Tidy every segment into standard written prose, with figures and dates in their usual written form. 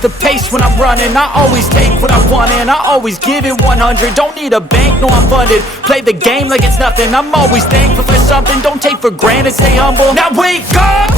set the pace when I'm running. I always take what I want and I always give it 100. Don't need a bank, no I'm funded. Play the game like it's nothing. I'm always thankful for something. Don't take for granted, stay humble. Now wake up!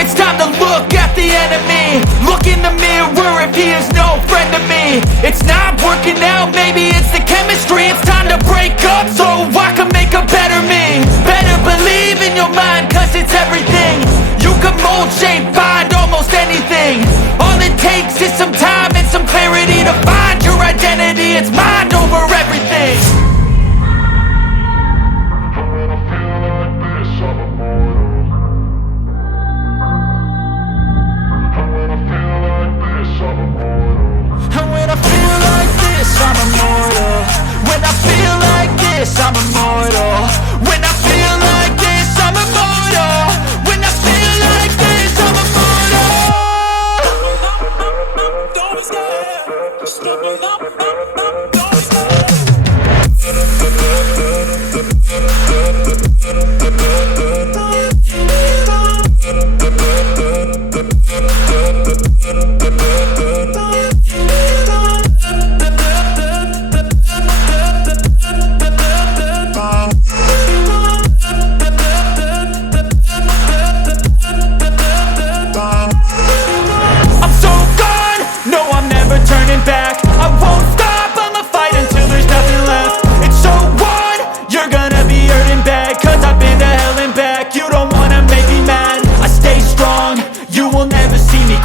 It's time to look at the enemy. Look in the mirror if he is no friend to me. It's not working out, maybe it's the chemistry. It's time to break up so I can make a better me. Better believe in your mind, cause it's everything. You can mold, shape, find almost anything. All it takes is some time and some clarity to find your identity. It's mind over everything. I'm immortal. When I feel like this, I'm immortal. When I feel like this, I'm immortal. When I feel like this, I'm immortal. Don't be scared. Just give me up. Don't be scared.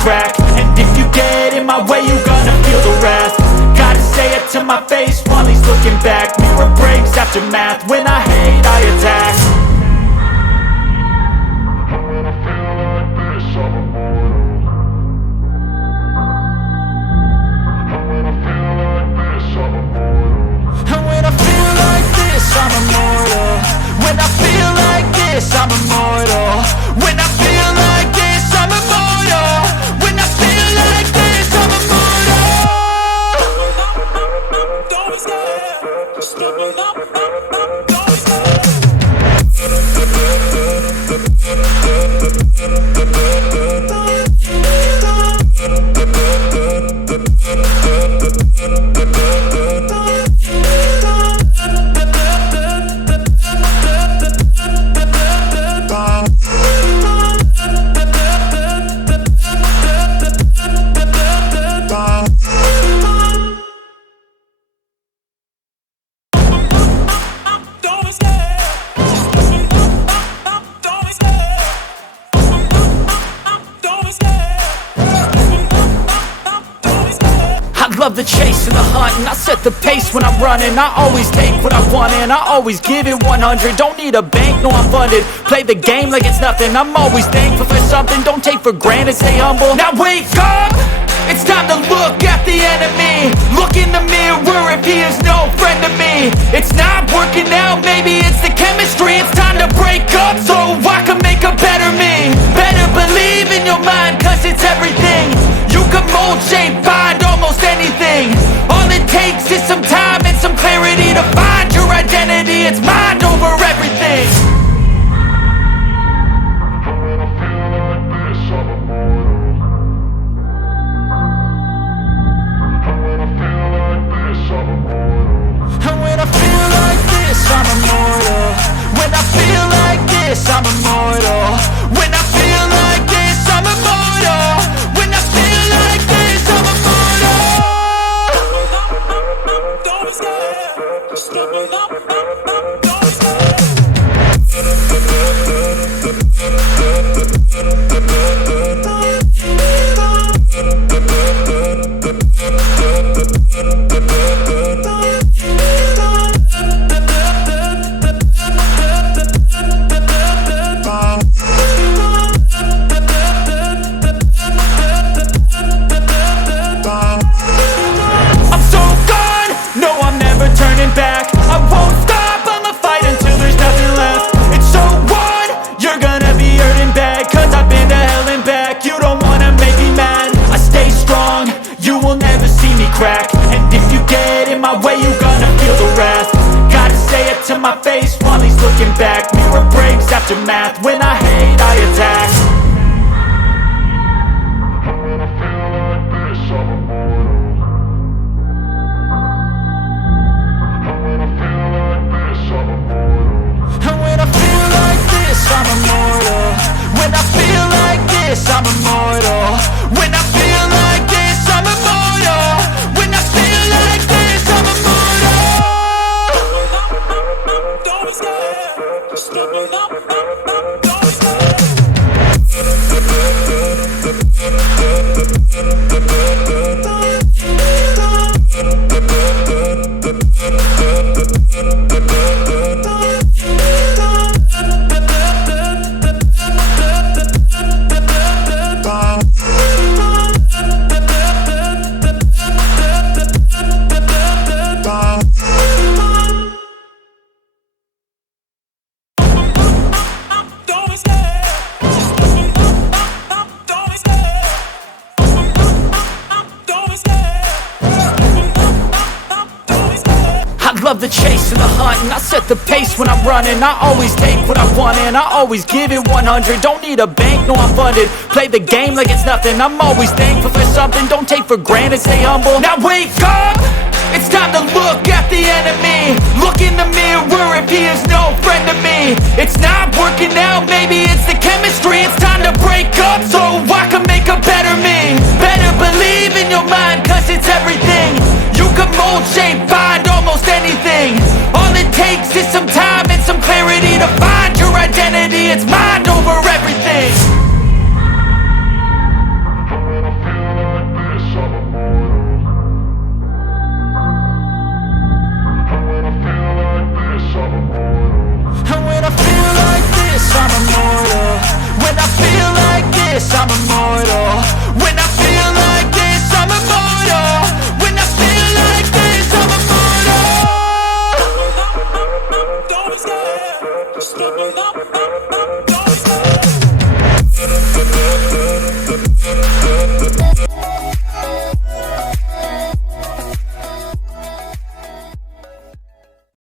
And if you get in my way, you gonna feel the wrath. Gotta say it to my face while he's looking back. Mirror breaks after math. When I hate, I attack. And when I feel like this, I'm immortal. When I feel like this, I'm immortal. When I feel like this, I'm immortal. When I feel like this, I'm immortal. Don't be scared. Just give me up. Don't be scared. Love the chase and the hunt, and I set the pace when I'm running. I always take what I want and I always give it 100. Don't need a bank, no I'm funded. Play the game like it's nothing. I'm always thankful for something. Don't take for granted, stay humble. Now wake up! It's time to look at the enemy. Look in the mirror if he is no friend to me. It's not working out, maybe it's the chemistry. It's time to break up so I can make a better me. Better believe in your mind, cause it's everything. You can mold, shape, find almost anything. All it takes is some time and some clarity to find your identity. It's mind over everything. And when I feel like this, I'm immortal. When I feel like this, I'm immortal. When I feel like this, I'm immortal. When I feel like this, I'm immortal. Don't be scared. Just give me up. Don't be scared. Back. I won't stop, I'ma fight until there's nothing left. It's so what? You're gonna be hurting bad, cause I've been to hell and back. You don't wanna make me mad, I stay strong. You will never see me crack. And if you get in my way, you gonna feel the wrath. Gotta say it to my face while he's looking back. Mirror breaks after math. When I hate, I attack. love the chase and the hunt, and I set the pace when I'm running. I always take what I want and I always give it 100. Don't need a bank, no I'm funded. Play the game like it's nothing. I'm always thankful for something. Don't take for granted, stay humble. Now wake up! It's time to look at the enemy. Look in the mirror if he is no friend to me. It's not working out, maybe it's the chemistry. It's time to break up so I can make a better me. Better believe in your mind, cause it's everything. You can mold, shape, find almost anything. All it takes is some time and some clarity to find your identity. It's my